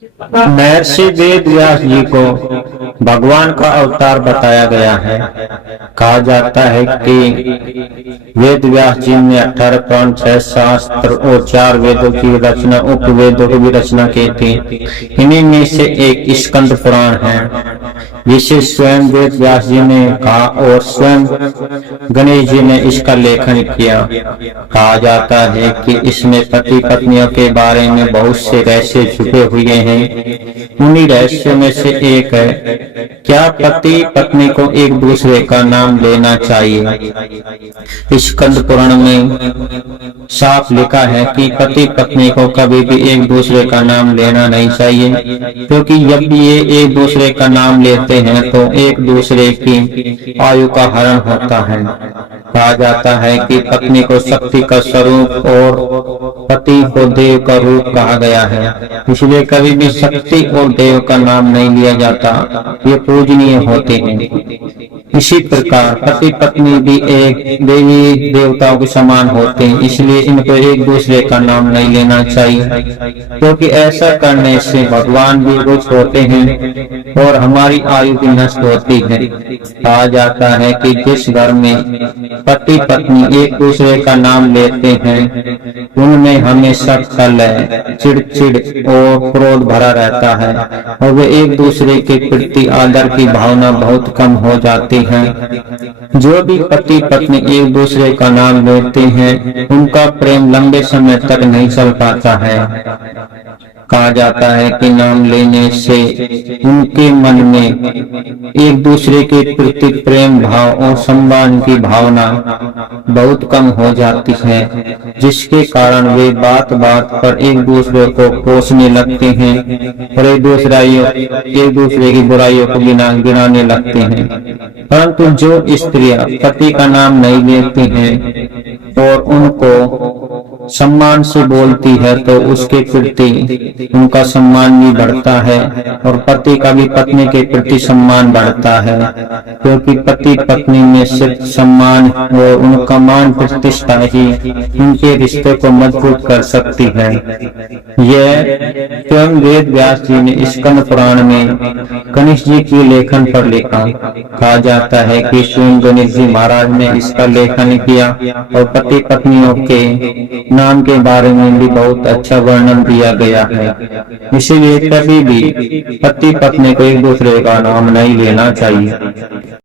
महर्षि वेद व्यास जी को भगवान का अवतार बताया गया है। कहा जाता है कि वेद व्यास जी ने 18 पुराण, 6 शास्त्र और 4 वेदों की रचना, उपवेदों की भी रचना की थी। इन्हीं में से एक स्कंद पुराण है जिसे स्वयं वेद व्यास जी ने कहा और स्वयं गणेश जी ने इसका लेखन किया। कहा जाता है कि इसमें पति पत्नियों के बारे में बहुत से रहस्य छुपे हुए हैं। उन्हीं रहस्यों में से एक है, क्या पति पत्नी को एक दूसरे का नाम लेना चाहिए। स्कंद पुराण में साफ लिखा है कि पति पत्नी को कभी भी एक दूसरे का नाम लेना नहीं चाहिए, क्योंकि जब भी ये एक दूसरे का नाम लेते हैं तो एक दूसरे की आयु का हरण होता है। कहा जाता है कि पत्नी को शक्ति का स्वरूप और पति को देव का रूप कहा गया है, इसलिए कभी भी शक्ति और देव का नाम नहीं लिया जाता, ये पूजनीय होते हैं। इसी प्रकार पति पत्नी भी एक देवी देवताओं के समान होते हैं, इसलिए इनको एक दूसरे का नाम नहीं लेना चाहिए, क्योंकि ऐसा करने से भगवान भी रुष्ट होते हैं और हमारी आयु भी नष्ट होती है। कहा जाता है कि जिस घर में पति पत्नी एक दूसरे का नाम लेते हैं उनमें हमेशा कलह, चिड़चिड़ और क्रोध भरा रहता है और वे एक दूसरे के प्रति आदर की भावना बहुत कम हो जाती है। जो भी पति पत्नी एक दूसरे का नाम लेते हैं उनका प्रेम लंबे समय तक नहीं चल पाता है। कहा जाता है कि नाम लेने से उनके मन में एक दूसरे के प्रति प्रेम भाव और सम्मान की भावना बहुत कम हो जाती है, जिसके कारण वे बात बात पर एक दूसरे को कोसने लगते हैं और एक दूसरे की बुराइयों को गिनाने लगते हैं। परंतु जो स्त्रियां पति का नाम नहीं लेती हैं और उनको सम्मान से बोलती है तो उसके प्रति उनका सम्मान भी बढ़ता है और पति का भी पत्नी के प्रति सम्मान बढ़ता है, क्योंकि पति पत्नी में सिर्फ सम्मान और उनका मान प्रतिष्ठा ही उनके रिश्ते को मजबूत कर सकती है। यह स्वयं वेद व्यास जी ने स्कंद पुराण में गणेश जी के लेखन पर लिखा। कहा जाता है कि स्वयं गणेश जी महाराज ने इसका लेखन किया और पति पत्नियों के नाम के बारे में भी बहुत अच्छा वर्णन दिया गया है। इसीलिए कभी भी पति पत्नी को एक दूसरे का नाम नहीं लेना चाहिए।